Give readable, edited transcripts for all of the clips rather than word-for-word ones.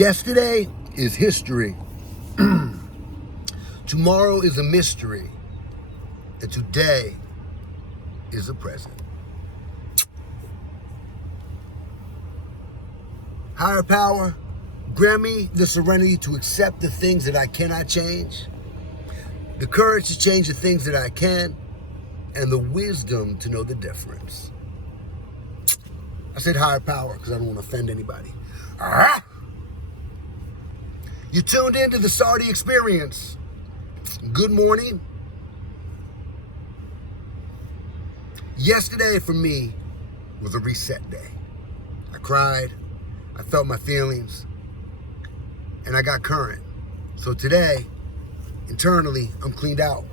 Yesterday is history. Tomorrow is a mystery. And today is a present. Higher power, grant me the serenity to accept the things that I cannot change, the courage to change the things that I can, and the wisdom to know the difference. I said higher power because I don't want to offend anybody. You tuned into the Sardi Experience. Good morning. Yesterday for me was a reset day. I cried, I felt my feelings, and I got current. So today, internally, I'm cleaned out.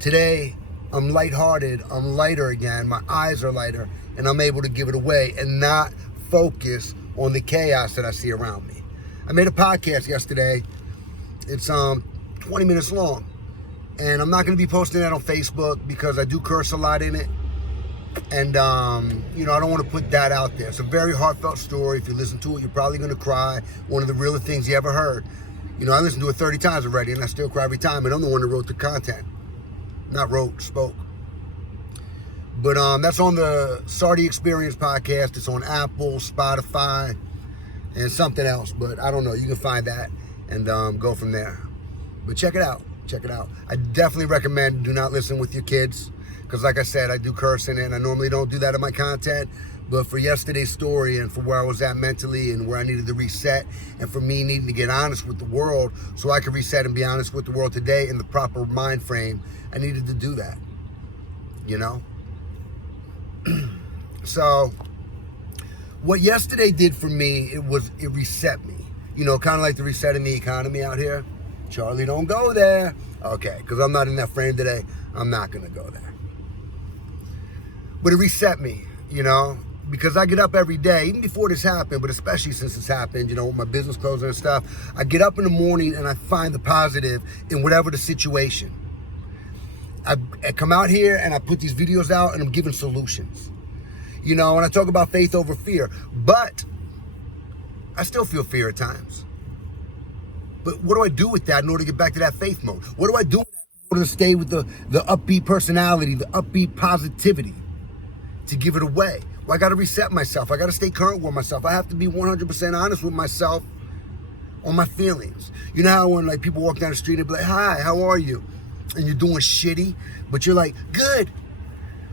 Today, I'm lighthearted, I'm lighter again, my eyes are lighter, and I'm able to give it away and not focus on the chaos that I see around me. I made a podcast yesterday. It's 20 minutes long. And I'm not going to be posting that on Facebook because I do curse a lot in it. And, I don't want to put that out there. It's a very heartfelt story. If you listen to it, you're probably going to cry. One of the realest things you ever heard. I listened to it 30 times already, and I still cry every time. And I'm the one that wrote the content. Not wrote, spoke. But that's on the Sardi Experience podcast. It's on Apple, Spotify, and something else. But I don't know. You can find that and go from there. But check it out. Check it out. I definitely recommend do not listen with your kids. Because like I said, I do curse in it, and I normally don't do that in my content. But for yesterday's story and for where I was at mentally and where I needed to reset, and for me needing to get honest with the world so I could reset and be honest with the world today in the proper mind frame, I needed to do that. So what yesterday did for me, it reset me. Kind of like the resetting the economy out here. Charlie, don't go there. Okay, because I'm not in that frame today. I'm not going to go there. But it reset me, because I get up every day, even before this happened, but especially since it's happened, with my business closing and stuff. I get up in the morning and I find the positive in whatever the situation. I come out here and I put these videos out and I'm giving solutions. And I talk about faith over fear, but I still feel fear at times. But what do I do with that in order to get back to that faith mode? What do I do in order to stay with the upbeat personality, the upbeat positivity, to give it away? Well, I got to reset myself. I got to stay current with myself. I have to be 100% honest with myself on my feelings. You know how when people walk down the street and be like, hi, how are you? And you're doing shitty, but you're like, good.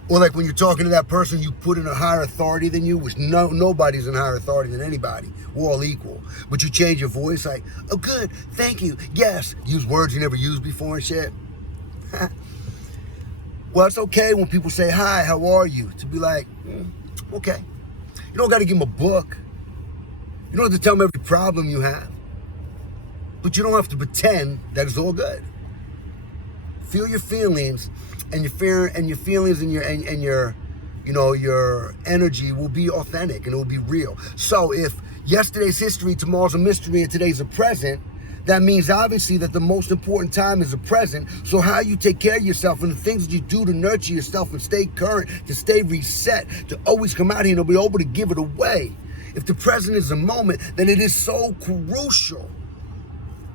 Or like when you're talking to that person you put in a higher authority than you, which nobody's in higher authority than anybody. We're all equal. But you change your voice like, oh, good, thank you, yes. Use words you never used before and shit. Well, it's okay when people say, hi, how are you? To be like, okay. You don't got to give them a book. You don't have to tell them every problem you have. But you don't have to pretend that it's all good. Feel your feelings, and your fear and your feelings and your your energy will be authentic and it will be real. So if yesterday's history, tomorrow's a mystery, and today's a present, that means obviously that the most important time is the present. So how you take care of yourself and the things that you do to nurture yourself and stay current, to stay reset, to always come out here and be able to give it away. If the present is a moment, then it is so crucial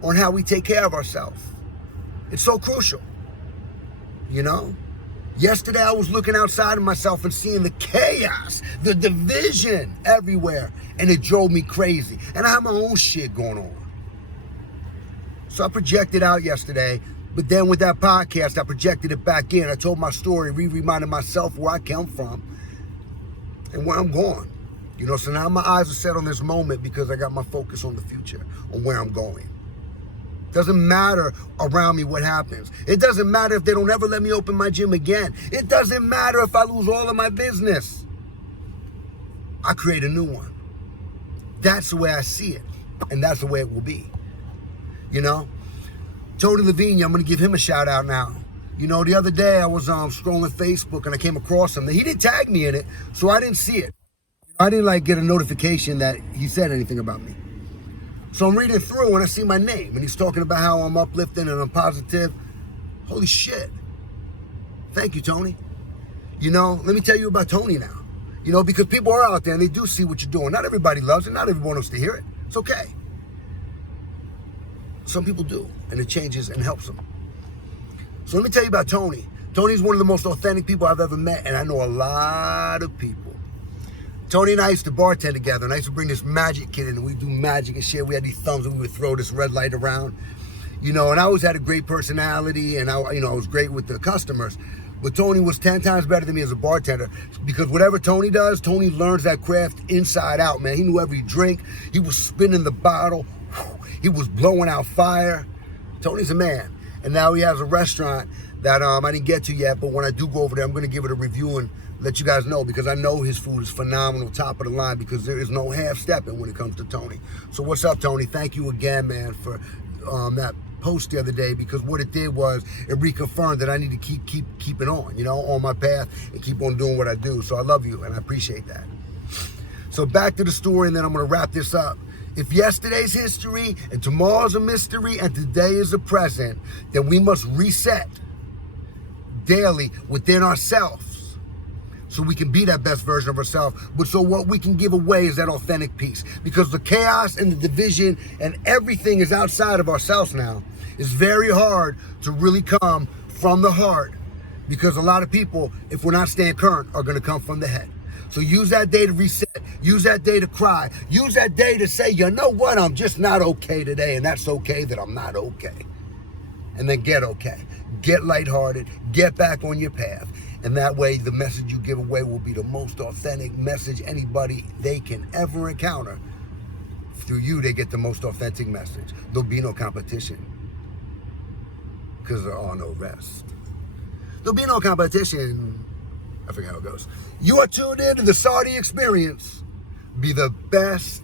on how we take care of ourselves. It's so crucial. Yesterday I was looking outside of myself and seeing the chaos, the division everywhere, and it drove me crazy. And I have my own shit going on. So I projected out yesterday, but then with that podcast, I projected it back in. I told my story, reminded myself where I come from and where I'm going. So now my eyes are set on this moment because I got my focus on the future, on where I'm going. Doesn't matter around me what happens. It doesn't matter if they don't ever let me open my gym again. It doesn't matter if I lose all of my business. I create a new one. That's the way I see it. And that's the way it will be. Tony Levine, I'm going to give him a shout out now. The other day I was scrolling Facebook and I came across him. He didn't tag me in it, so I didn't see it. I didn't get a notification that he said anything about me. So I'm reading through and I see my name and he's talking about how I'm uplifting and I'm positive. Holy shit. Thank you, Tony. Let me tell you about Tony now. Because people are out there and they do see what you're doing. Not everybody loves it. Not everyone wants to hear it. It's okay. some people do, and it changes and helps them. So let me tell you about Tony. Tony's one of the most authentic people I've ever met, and I know a lot of people. Tony and I used to bartend together, and I used to bring this magic kid in, and we'd do magic and shit. We had these thumbs, and we would throw this red light around, you know, and I always had a great personality, and I was great with the customers. But Tony was 10 times better than me as a bartender, because whatever Tony does, Tony learns that craft inside out, man. He knew every drink. He was spinning the bottle. He was blowing out fire. Tony's a man. And now he has a restaurant that I didn't get to yet, but when I do go over there, I'm going to give it a review and let you guys know, because I know his food is phenomenal, top of the line, because there is no half-stepping when it comes to Tony. So what's up, Tony? Thank you again, man, for that post the other day, because what it did was it reconfirmed that I need to keep it on, you know, on my path, and keep on doing what I do. So I love you, and I appreciate that. So back to the story, and then I'm going to wrap this up. If yesterday's history and tomorrow's a mystery and today is a present, then we must reset daily within ourselves so we can be that best version of ourselves. But so what we can give away is that authentic peace, because the chaos and the division and everything is outside of ourselves now. It's very hard to really come from the heart, because a lot of people, if we're not staying current, are going to come from the head. So use that day to reset. Use that day to cry. Use that day to say, you know what, I'm just not okay today, and that's okay that I'm not okay. And then get okay. Get lighthearted. Get back on your path. And that way, the message you give away will be the most authentic message anybody they can ever encounter. Through you, they get the most authentic message. There'll be no competition, because there are no rest. There'll be no competition. I forget how it goes. You are tuned in to the Saudi Experience. Be the best